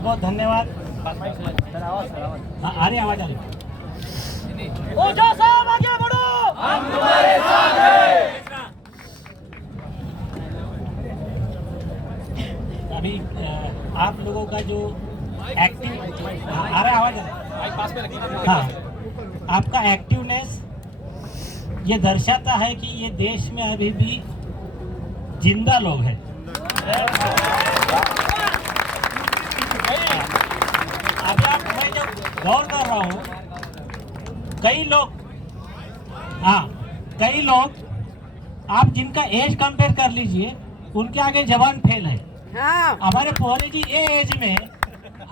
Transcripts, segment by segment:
बहुत धन्यवाद। आ रही आवाज आ रही। ओझा साहब आगे बढ़ो, हम तुम्हारे साथ हैं। अभी आप लोगों का जो एक्टिव आ रहा है आवाज पास में, हाँ, आपका एक्टिवनेस ये दर्शाता है कि ये देश में अभी भी जिंदा लोग हैं। अभी आप मैं जब गौर कर रहा हूँ, कई लोग आप जिनका एज कंपेयर कर लीजिए, उनके आगे जवान फेल है। हाँ। हमारे पोहरे जी ये एज में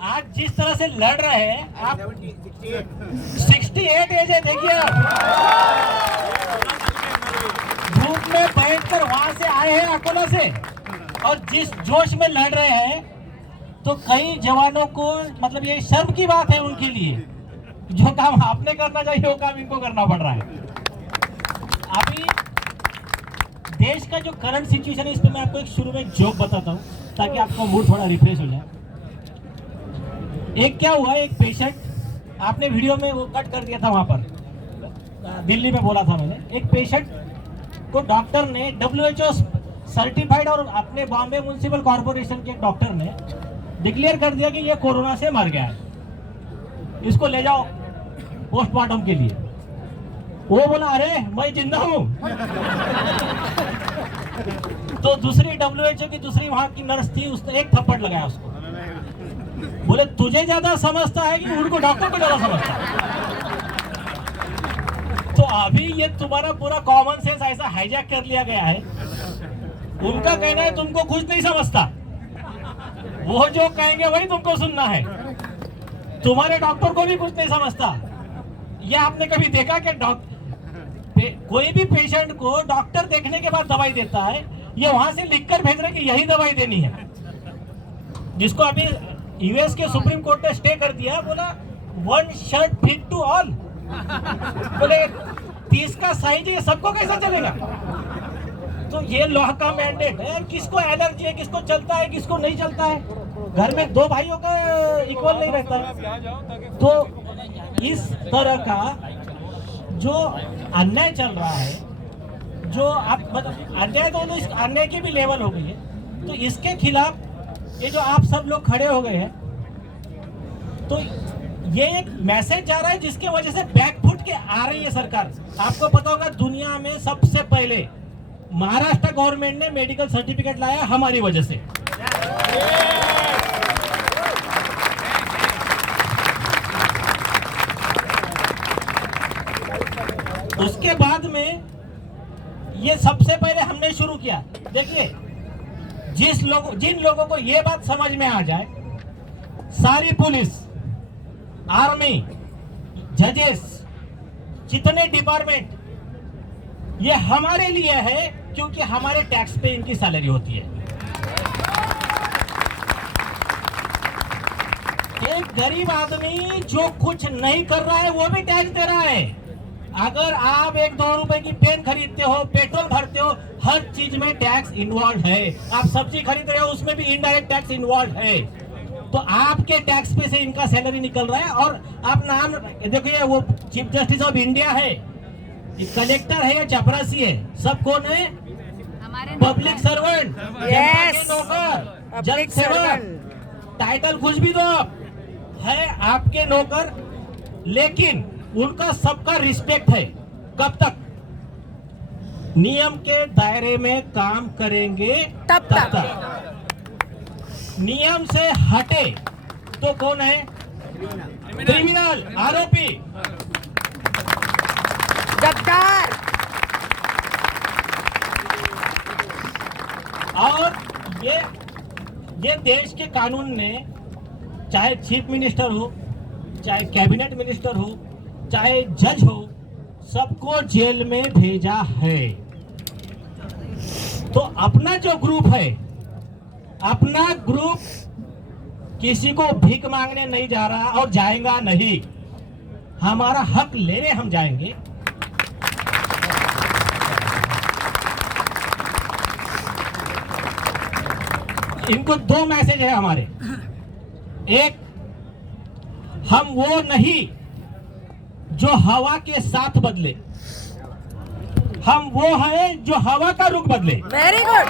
आज जिस तरह से लड़ रहे हैं, आप 68 एज है, देखिए आप धूप में बैठकर वहां से आए हैं अकोला से, और जिस जोश में लड़ रहे हैं, तो कई जवानों को मतलब ये शर्म की बात है उनके लिए। जो काम आपने करना चाहिए वो काम इनको करना पड़ रहा है। अभी देश का जो करंट सिचुएशन है, इस पे मैं आपको एक शुरू में जोक बताता हूँ ताकि आपका मूड थोड़ा रिफ्रेश हो जाए। एक क्या हुआ, एक पेशेंट, आपने वीडियो में वो कट कर दिया था, वहां पर दिल्ली में बोला था मैंने, एक पेशेंट को डॉक्टर ने WHO सर्टिफाइड और अपने बॉम्बे म्युनिसिपल कॉर्पोरेशन के डॉक्टर ने डिक्लेयर कर दिया कि ये कोरोना से मर गया है, इसको ले जाओ पोस्टमार्टम के लिए। वो बोला अरे मैं जिंदा हूं। तो दूसरी WHO की दूसरी वहां की नर्स थी, उसने एक थप्पड़ लगाया उसको, बोले तुझे ज्यादा समझता है कि उनको डॉक्टर को ज्यादा समझता है। तो अभी ये तुम्हारा पूरा कॉमन सेंस ऐसा हाईजैक कर लिया गया है। उनका कहना है तुमको कुछ नहीं समझता, वो जो कहेंगे वही तुमको सुनना है। तुम्हारे डॉक्टर को भी कुछ नहीं समझता। ये आपने कभी देखा कि कोई भी पेशेंट को डॉक्टर देखने के बाद दवाई देता है, ये वहां से लिखकर भेज रहे कि यही दवाई देनी है, जिसको अभी यूएस के सुप्रीम कोर्ट ने स्टे कर दिया। बोला 1 शर्ट फिट टू ऑल, बोले 30 का साइज ये सबको कैसा चलेगा। तो ये लॉ का मैंडेट है, किसको एलर्जी है, किसको चलता है, किसको नहीं चलता है। घर में 2 भाइयों का इक्वल नहीं रहता। तो इस तरह का जो अन्याय चल रहा है, जो आप अन्याय, तो इस अन्याय की भी लेवल हो गई है। तो इसके खिलाफ ये जो आप सब लोग खड़े हो गए हैं, तो ये एक मैसेज जा रहा है जिसके वजह से बैकफुट के आ रही है सरकार। आपको पता होगा दुनिया में सबसे पहले महाराष्ट्र गवर्नमेंट ने मेडिकल सर्टिफिकेट लाया हमारी वजह से। उसके बाद में ये सबसे पहले हमने शुरू किया। देखिए, जिन लोगों को ये बात समझ में आ जाए, सारी पुलिस, आर्मी, जजेस, जितने डिपार्टमेंट, ये हमारे लिए है, क्योंकि हमारे टैक्स पे इनकी सैलरी होती है। एक गरीब आदमी जो कुछ नहीं कर रहा है वो भी टैक्स दे रहा है। अगर आप 1-2 रुपए की पेन खरीदते हो, पेट्रोल भरते हो, हर चीज में टैक्स इन्वॉल्व है। आप सब्जी खरीद रहे हो, उसमें भी इनडायरेक्ट टैक्स इन्वॉल्व है। तो आपके टैक्स पे से इनका सैलरी निकल रहा है। और आप नाम देखिए, वो चीफ जस्टिस ऑफ इंडिया है, कलेक्टर है या चपरासी है, सब कौन है? पब्लिक सर्वेंट, नौकर, जन सेवक, टाइटल कुछ भी दो, है आपके नौकर। लेकिन उनका सबका रिस्पेक्ट है। कब तक? नियम के दायरे में काम करेंगे तब तक। नियम से हटे तो कौन है? क्रिमिनल, आरोपी, गद्दार। और ये देश के कानून ने, चाहे चीफ मिनिस्टर हो, चाहे कैबिनेट मिनिस्टर हो, चाहे जज हो, सबको जेल में भेजा है। तो अपना जो ग्रुप है, अपना ग्रुप किसी को भीख मांगने नहीं जा रहा और जाएगा नहीं। हमारा हक लेने हम जाएंगे। इनको 2 मैसेज है हमारे। एक, हम वो नहीं जो हवा के साथ बदले, हम वो है जो हवा का रुख बदले। Very good.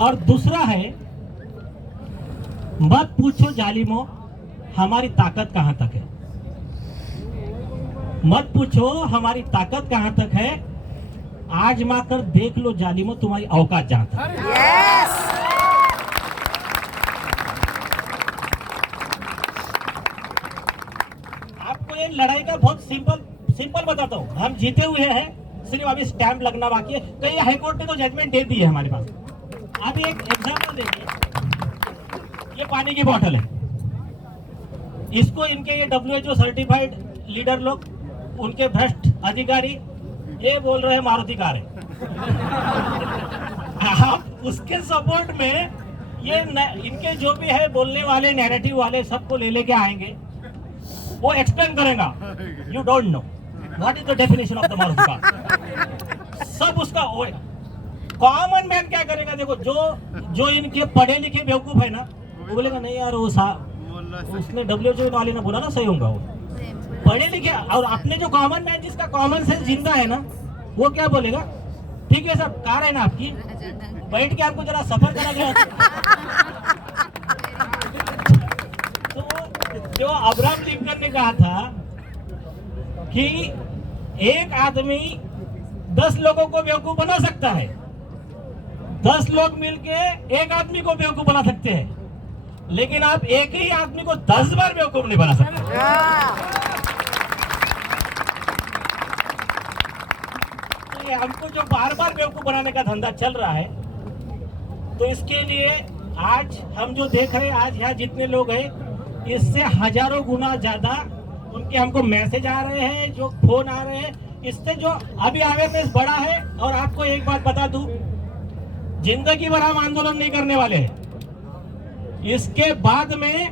और दूसरा है, मत पूछो जालिमो हमारी ताकत कहां तक है, मत पूछो हमारी ताकत कहां तक है, आजमा कर देख लो जालिमो तुम्हारी औकात जहां तक। यस। आपको ये लड़ाई का बहुत सिंपल बताता हूँ। हम जीते हुए हैं, सिर्फ अभी स्टैंप लगना बाकी है। कई हाईकोर्ट ने तो जजमेंट दे दी है हमारे पास। अभी एक एग्जांपल देखिए, ये पानी की बोतल है, इसको इनके ये WHO सर्टिफाइड लीडर लोग, उनके भ्रष्ट अधिकारी ये बोल रहे हैं मारुति कार है। आप उसके सपोर्ट में ये इनके जो भी है बोलने वाले, नैरेटिव वाले, सबको ले लेके आएंगे, वो एक्सप्लेन करेगा, you don't know what is the definition of the Maruti car. सब उसका कॉमन मैन क्या करेगा? देखो, जो इनके पढ़े लिखे बेवकूफ है ना, वो बोलेगा नहीं यार वो उसने WHO वाले ने बोला ना, सही होगा। वो पढ़े लिखे और अपने जो कॉमन मैन, जिसका कॉमन सेंस जिंदा है ना, वो क्या बोलेगा? ठीक है सब कार है ना आपकी, बैठ के आपको जरा सफर करा गया। तो जो अब्राहम लिंकन ने कहा था कि एक आदमी 10 लोगों को बेवकूफ बना सकता है, 10 लोग मिलके एक आदमी को बेवकूफ बना सकते हैं, लेकिन आप एक ही आदमी को 10 बार बेवकूफ नहीं बना सकते। तो हमको जो बार बार बेवकूफ बनाने का धंधा चल रहा है, तो इसके लिए आज हम जो देख रहे हैं, आज यहाँ जितने लोग हैं, इससे हजारों गुना ज्यादा उनके हमको मैसेज आ रहे हैं, जो फोन आ रहे हैं, इससे जो अभी अवेयरनेस बढ़ा है। और आपको एक बात बता दूं, जिंदगी भर हम आंदोलन नहीं करने वाले हैं। इसके बाद में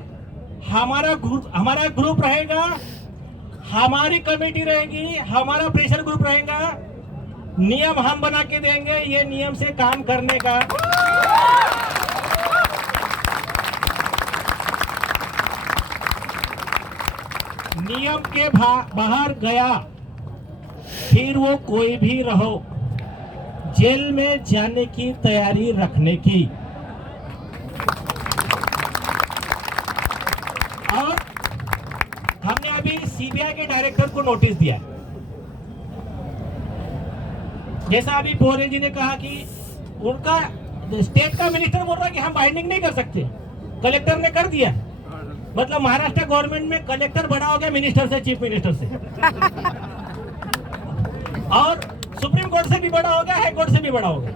हमारा ग्रुप रहेगा, हमारी कमेटी रहेगी, हमारा प्रेशर ग्रुप रहेगा, नियम हम बना के देंगे, ये नियम से काम करने का। नियम के बाहर गया, फिर वो कोई भी रहो, जेल में जाने की तैयारी रखने की। और हमने अभी CBI के डायरेक्टर को नोटिस दिया, जैसा अभी बोरे जी ने कहा कि उनका स्टेट का मिनिस्टर बोल रहा है कि हम बाइंडिंग नहीं कर सकते, कलेक्टर ने कर दिया। मतलब महाराष्ट्र गवर्नमेंट में कलेक्टर बड़ा हो गया मिनिस्टर से, चीफ मिनिस्टर से। और सुप्रीम कोर्ट से भी बड़ा हो गया, हाई कोर्ट से भी बड़ा हो गया।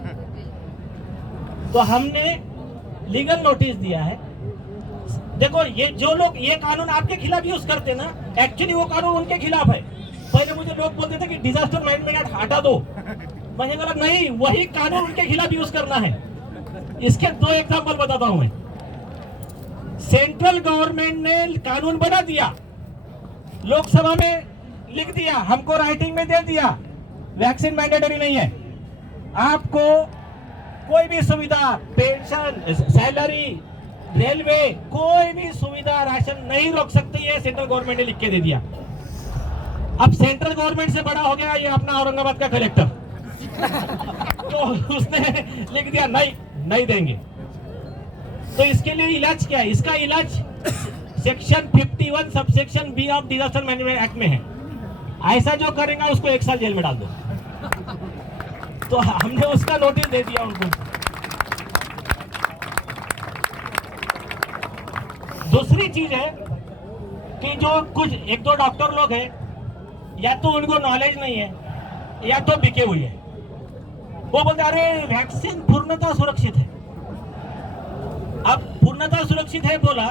तो हमने लीगल नोटिस दिया है। देखो, ये जो लोग ये कानून आपके खिलाफ यूज करते ना, एक्चुअली वो कानून उनके खिलाफ है। पहले मुझे लोग बोलते थे कि डिजास्टर मैनेजमेंट हटा दो, मैंने बोला नहीं, वही कानून उनके खिलाफ यूज करना है। इसके 2 एग्जांपल बताता हूं मैं। सेंट्रल गवर्नमेंट ने कानून बना दिया, लोकसभा में लिख दिया, हमको राइटिंग में दे दिया, वैक्सीन मैंडेटरी नहीं है, आपको कोई भी सुविधा, पेंशन, सैलरी, रेलवे, कोई भी सुविधा, राशन नहीं रोक सकती है, सेंट्रल गवर्नमेंट ने लिख के दे दिया। अब सेंट्रल गवर्नमेंट से बड़ा हो गया ये अपना औरंगाबाद का कलेक्टर, तो उसने लिख दिया नहीं देंगे। तो इसके लिए इलाज क्या है? इसका इलाज section 51 subsection B of disaster management act में है। ऐसा जो करेगा उसको 1 साल जेल में डाल दो। तो हमने उसका नोटिस दे दिया उनको। दूसरी चीज है कि जो कुछ 1-2 डॉक्टर लोग हैं, या तो उनको नॉलेज नहीं है या तो बिके हुए हैं। वो बोलते अरे वैक्सीन पूर्णतः सुरक्षित है। अब पूर्णतः सुरक्षित है बोला,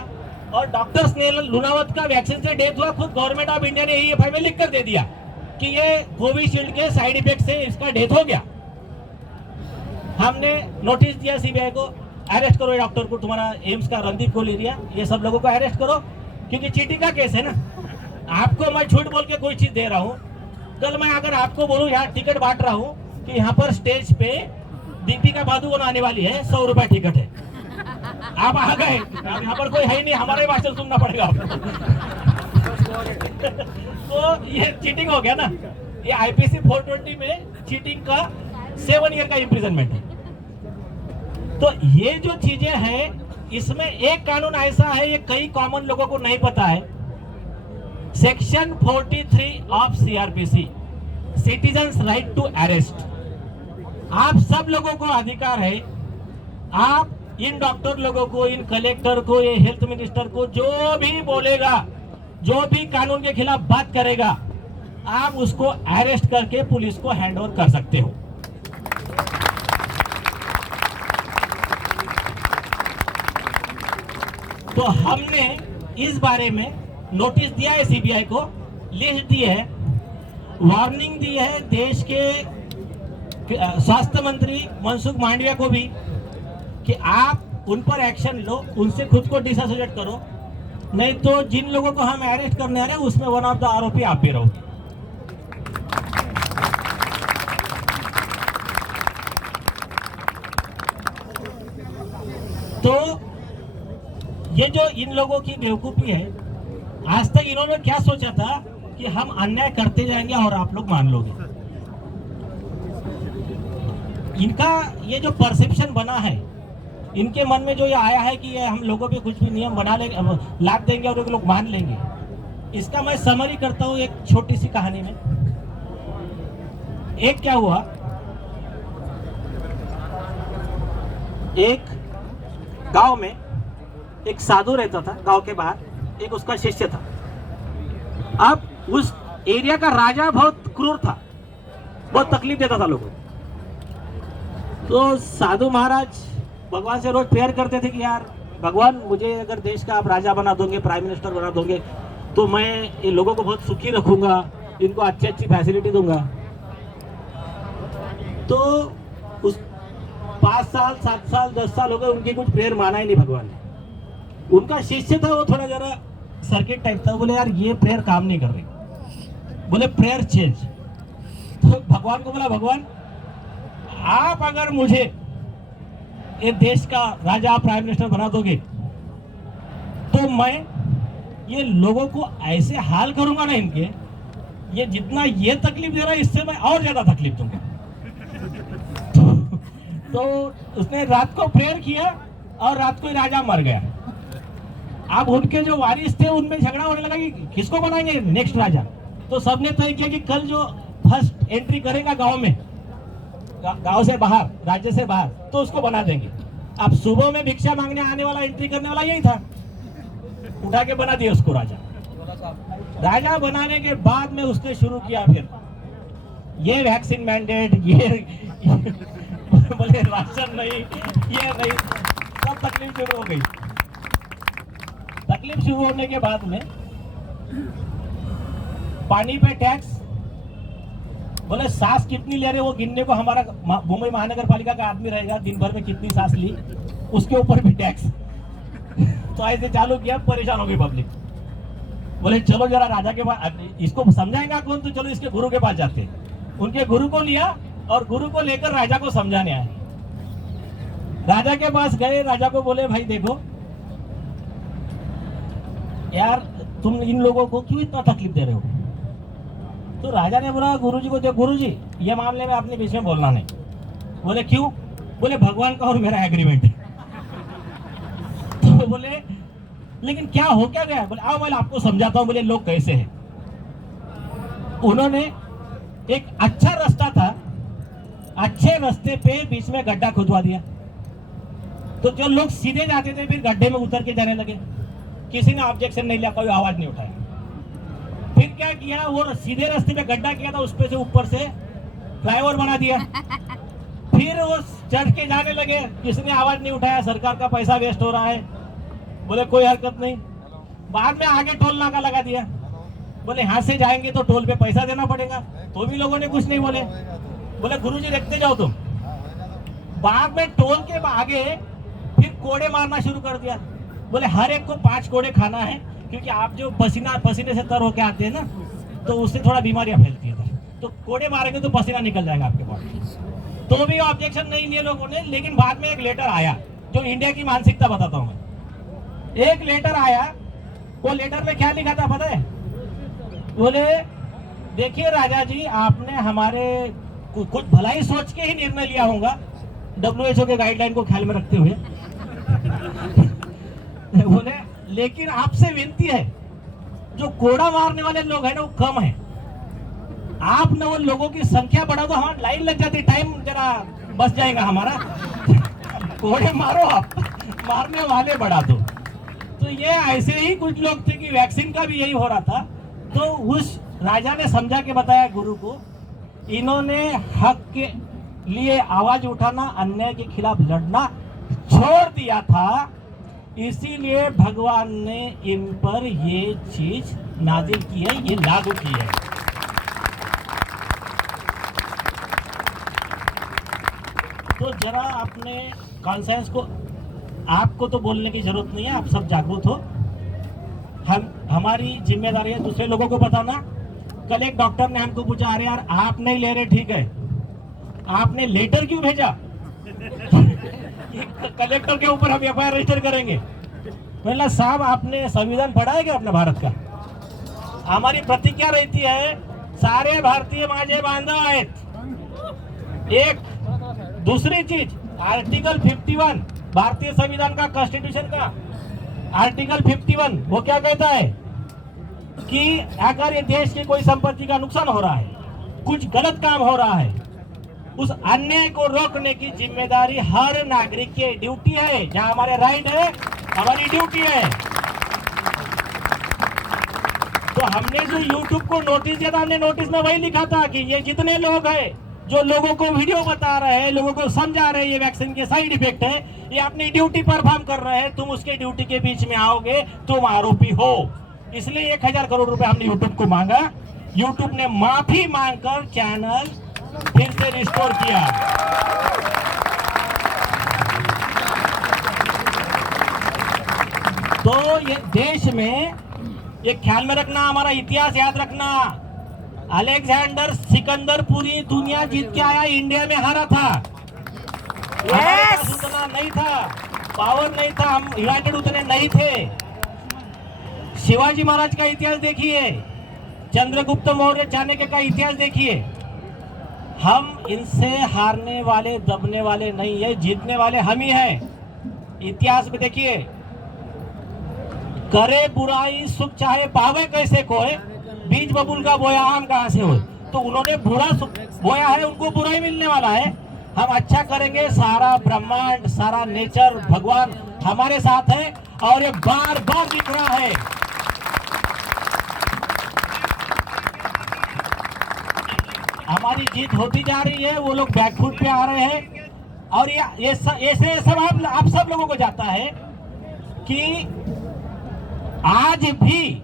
और डॉक्टर स्नेहल लुनावत का वैक्सीन से डेथ हुआ, खुद गवर्नमेंट ऑफ इंडिया ने AEFI में लिख कर दे दिया कि ये कोविशील्ड के साइड इफेक्ट से इसका डेथ हो गया। हमने नोटिस दिया CBI को, अरेस्ट करो ये डॉक्टर को, तुम्हारा एम्स का रणदीप गुलेरिया, ये सब लोगों को अरेस्ट करो, क्योंकि चीटिंग का केस है ना। आपको मैं झूठ बोल के कोई चीज दे रहा हूँ, कल मैं अगर आपको बोलूं यहाँ टिकट बांट रहा हूँ कि यहाँ पर स्टेज पे दीपिका पादुकोण आने वाली है, 100 रुपए टिकट है, आप आ गए, अब यहाँ पर कोई है ही नहीं, हमारा ही भाषण सुनना पड़ेगा आपको। तो ये चीटिंग हो गया ना, ये आईपीसी 420 में चीटिंग का 7 ईयर का इम्प्रिजनमेंट है। तो ये जो चीजें हैं, इसमें एक कानून ऐसा है, ये कई कॉमन लोगों को नहीं पता है, section 43 of CRPC, citizens right to arrest. आप सब लोगों को अधिकार है, आप इन डॉक्टर लोगों को, इन कलेक्टर को, ये हेल्थ मिनिस्टर को, जो भी बोलेगा, जो भी कानून के खिलाफ बात करेगा, आप उसको अरेस्ट करके पुलिस को हैंड ओवर कर सकते हो। तो हमने इस बारे में नोटिस दिया है सीबीआई को, लिस्ट दी है, वार्निंग दी है देश के स्वास्थ्य मंत्री मनसुख मांडविया को भी कि आप उन पर एक्शन लो, उनसे खुद को डिसोसिएट करो, नहीं तो जिन लोगों को हम अरेस्ट करने आ रहे हैं उसमें वन ऑफ द आरोपी आप भी रहोगे। तो ये जो इन लोगों की बेवकूफी है, आज तक इन्होंने क्या सोचा था कि हम अन्याय करते जाएंगे और आप लोग मान लोगे। इनका ये जो परसेप्शन बना है, इनके मन में जो ये आया है कि ये हम लोगों पे कुछ भी नियम बना लेंगे, लाद देंगे और लोग मान लेंगे, इसका मैं समरी करता हूँ एक छोटी सी कहानी में। एक क्या हुआ, एक गांव में एक साधु रहता था, गांव के बाहर एक उसका शिष्य था। अब उस एरिया का राजा बहुत क्रूर था, बहुत तकलीफ देता था लोगों को। तो साधु महाराज भगवान से रोज प्रेयर करते थे कि यार भगवान, मुझे अगर देश का आप राजा बना दोगे, प्राइम मिनिस्टर बना दोगे, तो मैं ये लोगों को बहुत सुखी रखूंगा, इनको अच्छी अच्छी फैसिलिटी दूंगा। तो उस 5 साल 7 साल 10 साल हो गए, उनकी कुछ प्रेयर माना ही नहीं भगवान ने। उनका शिष्य था, वो थोड़ा जरा सर्किट टाइप था, बोले यार ये प्रेयर काम नहीं कर रही, बोले प्रेयर चेंज। तो भगवान को बोला, भगवान आप अगर मुझे ये देश का राजा प्राइम मिनिस्टर बना दोगे, तो मैं ये लोगों को ऐसे हाल करूंगा ना इनके, ये जितना ये तकलीफ दे रहा है इससे मैं और ज्यादा तकलीफ दूंगा। तो उसने रात को प्रेयर किया और रात को ही राजा मर गया। अब उनके जो वारिस थे उनमें झगड़ा होने लगा कि किसको बनाएंगे नेक्स्ट राजा। तो सबने तय किया कि कल जो फर्स्ट एंट्री करेगा गांव में, गांव से बाहर, राज्य से बाहर, तो उसको बना देंगे। अब सुबह में भिक्षा मांगने आने वाला, एंट्री करने वाला यही था, उठा के बना दिया उसको राजा। राजा बनाने के बाद में उसने शुरू किया फिर ये वैक्सीन मैंडेट, ये बोले राशन नहीं, ये नहीं, सब तकलीफ शुरू हो गई। तकलीफ शुरू होने के बाद में पानी पे टैक्स, बोले सांस कितनी ले रहे वो गिनने को हमारा मुंबई महानगर पालिका का आदमी रहेगा, दिन भर में कितनी सांस ली, उसके ऊपर भी टैक्स। तो ऐसे चालू किया, परेशान हो गई पब्लिक। बोले चलो जरा राजा के पास, इसको समझाएगा कौन, तो चलो इसके गुरु के पास जाते हैं। उनके गुरु को लिया और गुरु को लेकर राजा को समझाने आए। राजा के पास गए, राजा को बोले भाई देखो यार, तुम इन लोगों को क्यों इतना तकलीफ दे रहे हो। तो राजा ने बोला गुरुजी को, देखो गुरुजी ये मामले में अपने बीच में बोलना नहीं। बोले क्यों, बोले भगवान का और मेरा एग्रीमेंट है। तो बोले लेकिन क्या हो क्या गया, बोले आओ मैं आपको समझाता हूँ, बोले लोग कैसे हैं। उन्होंने एक अच्छा रास्ता था, अच्छे रास्ते पे बीच में गड्ढा खुदवा दिया, तो जो लोग सीधे जाते थे फिर गड्ढे में उतर के जाने लगे। किसी ने ऑब्जेक्शन नहीं लिया, कोई आवाज नहीं उठाया। फिर क्या किया, वो सीधे रास्ते पे गड्ढा किया था, उस पे से ऊपर से फ्लाईओवर बना दिया। फिर वो चढ़ के जाने लगे, किसी ने आवाज नहीं उठाया, सरकार का पैसा वेस्ट हो रहा है, बोले कोई हरकत नहीं। बाद में आगे टोल नाका लगा दिया, बोले यहाँ से जाएंगे तो टोल पे पैसा देना पड़ेगा, तो भी लोगों ने कुछ नहीं बोले। बोले गुरुजी देखते जाओ तुम। बाद में टोल के आगे फिर कोड़े मारना शुरू कर दिया, बोले हर एक को 5 कोड़े खाना है, क्योंकि आप जो पसीने से तर होके आते हैं ना, तो उससे थोड़ा बीमारियां फैलती है, तो कोड़े मारेंगे तो पसीना निकल जाएगा आपके बॉडी। तो भी ऑब्जेक्शन नहीं लिए लोगों ने, लेकिन बाद में एक लेटर आया, जो इंडिया की मानसिकता बताता हूं मैं। एक लेटर आया, वो लेटर में क्या लिखा था पता है? बोले देखिए राजा जी, आपने हमारे कुछ भलाई सोच के ही निर्णय लिया होगा, WHO के गाइडलाइन को ख्याल में रखते हुए। बोले लेकिन आपसे विनती है, जो कोड़ा मारने वाले लोग हैं ना वो कम है, आप न वो लोगों की संख्या बढ़ा दो, हमारी लाइन लग जाती, टाइम जरा बच जाएगा हमारा। कोड़े मारो, आप मारने वाले बढ़ा दो। तो ये ऐसे ही कुछ लोग थे कि वैक्सीन का भी यही हो रहा था। तो उस राजा ने समझा के बताया गुरु को, इन्होंने हक के लिए आवाज उठाना, अन्याय के खिलाफ लड़ना छोड़ दिया था, इसीलिए भगवान ने इन पर ये चीज नाजिल की है, ये लागू की है। तो जरा अपने कॉन्सेंस को, आपको तो बोलने की जरूरत नहीं है, आप सब जागरूक हो। हमारी जिम्मेदारी है दूसरे लोगों को बताना। कल एक डॉक्टर ने हमको पूछा, अरे यार आप नहीं ले रहे, ठीक है, आपने लेटर क्यों भेजा? कलेक्टर के ऊपर हम FIR रजिस्टर करेंगे। बोला साहब आपने संविधान पढ़ा है क्या अपने भारत का? हमारी प्रतिज्ञा रहती है, सारे भारतीय माझे बांधव आहेत। एक दूसरी चीज, आर्टिकल 51 भारतीय संविधान का, कॉन्स्टिट्यूशन का आर्टिकल 51 वो क्या कहता है कि अगर ये देश की कोई संपत्ति का नुकसान हो रहा है, कुछ गलत काम हो रहा है, उस अन्याय को रोकने की जिम्मेदारी हर नागरिक की ड्यूटी है। जहां हमारे राइट है, हमारी ड्यूटी है। तो हमने जो YouTube को नोटिस दिया था, हमने नोटिस में वही लिखा था कि ये जितने लोग हैं जो लोगों को वीडियो बता रहे हैं, लोगों को समझा रहे हैं ये वैक्सीन के साइड इफेक्ट है, ये अपनी ड्यूटी परफॉर्म कर रहे हैं, तुम उसके ड्यूटी के बीच में आओगे, तुम आरोपी हो। इसलिए 1000 करोड़ रुपए हमने YouTube को मांगा। YouTube ने माफी मांगकर चैनल फिर से रिस्टोर किया। तो ये देश में ये ख्याल में रखना, हमारा इतिहास याद रखना, अलेक्जेंडर सिकंदर पूरी दुनिया जीत के आया, इंडिया में हारा था। उतना नहीं था, पावर नहीं था, हम यूनाइटेड उतने नहीं थे। शिवाजी महाराज का इतिहास देखिए, चंद्रगुप्त मौर्य चाणक्य का इतिहास देखिए। हम इनसे हारने वाले, दबने वाले नहीं है, जीतने वाले हम ही हैं। इतिहास में देखिए, करे बुराई सुख चाहे पावे कैसे कोई, बीज बबुल का बोया आम कहां से हो। तो उन्होंने बुरा बोया है, उनको बुरा ही मिलने वाला है। हम अच्छा करेंगे, सारा ब्रह्मांड, सारा नेचर, भगवान हमारे साथ है, और ये बार बार दिख रहा है। हमारी जीत होती जा रही है, वो लोग बैकफुट पे आ रहे हैं। और ये सब आप सब लोगों को जाता है कि आज भी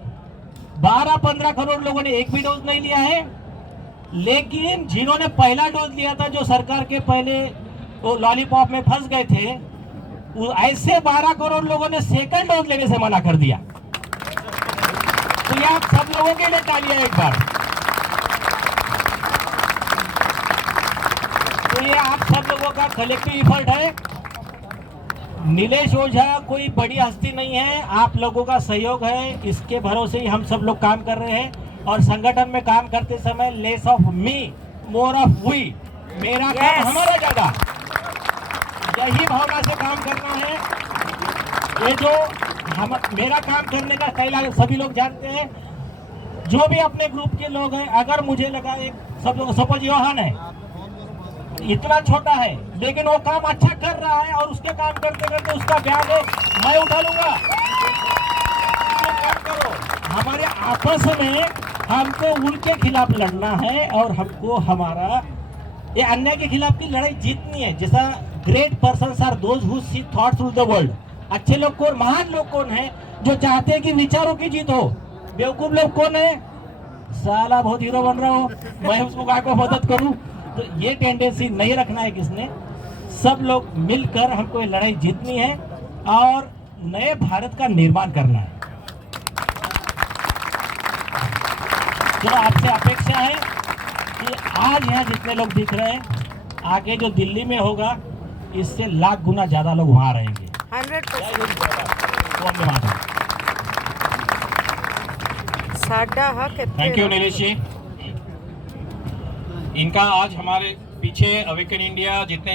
12-15 करोड़ लोगों ने एक भी डोज नहीं लिया है, लेकिन जिन्होंने पहला डोज लिया था, जो सरकार के पहले वो लॉलीपॉप में फंस गए थे, ऐसे 12 करोड़ लोगों ने सेकंड डोज लेने से मना कर दिया। तो ये आप सब लोगों के लिए तालियां एक बार। तो ये आप सब लोगों का कलेक्टिव इफर्ट है। नीलेश ओझा कोई बड़ी हस्ती नहीं है, आप लोगों का सहयोग है, इसके भरोसे ही हम सब लोग काम कर रहे हैं। और संगठन में काम करते समय less of me more of we, मेरा काम हमारा ज्यादा, यही भावना से काम करना है। ये जो हम मेरा काम करने का स्टाइल सभी लोग जानते हैं। जो भी अपने ग्रुप के लोग हैं, अगर मुझे लगा एक सब लोग, सपोज योहान है, इतना छोटा है लेकिन वो काम अच्छा कर रहा है, और उसके काम करते करते उसका ब्याज है मैं उठा लूंगा। करो, हमारे आपस में हमको उनके खिलाफ लड़ना है, और हमको हमारा ये अन्याय के खिलाफ की लड़ाई जीतनी है। जैसा great persons are those who see thoughts through the world. अच्छे लोग कौन, महान लोग कौन है? जो चाहते हैं कि विचारों की जीत हो। बेवकूफ लोग कौन है? साला बहुत हीरो बन रहा हो, मैं उसको काय को मदद करूं। तो ये टेंडेंसी नहीं रखना है किसने। सब लोग मिलकर हमको ये लड़ाई जीतनी है और नए भारत का निर्माण करना है। तो आपसे अपेक्षा है कि आज यहाँ जितने लोग दिख रहे हैं, आगे जो दिल्ली में होगा इससे लाख गुना ज्यादा लोग वहां रहेंगे। 100% वंदे मातरम। साडा हक इत्थे थैंक यू नीलेश जी। इनका आज हमारे पीछे अवेकन इंडिया जितने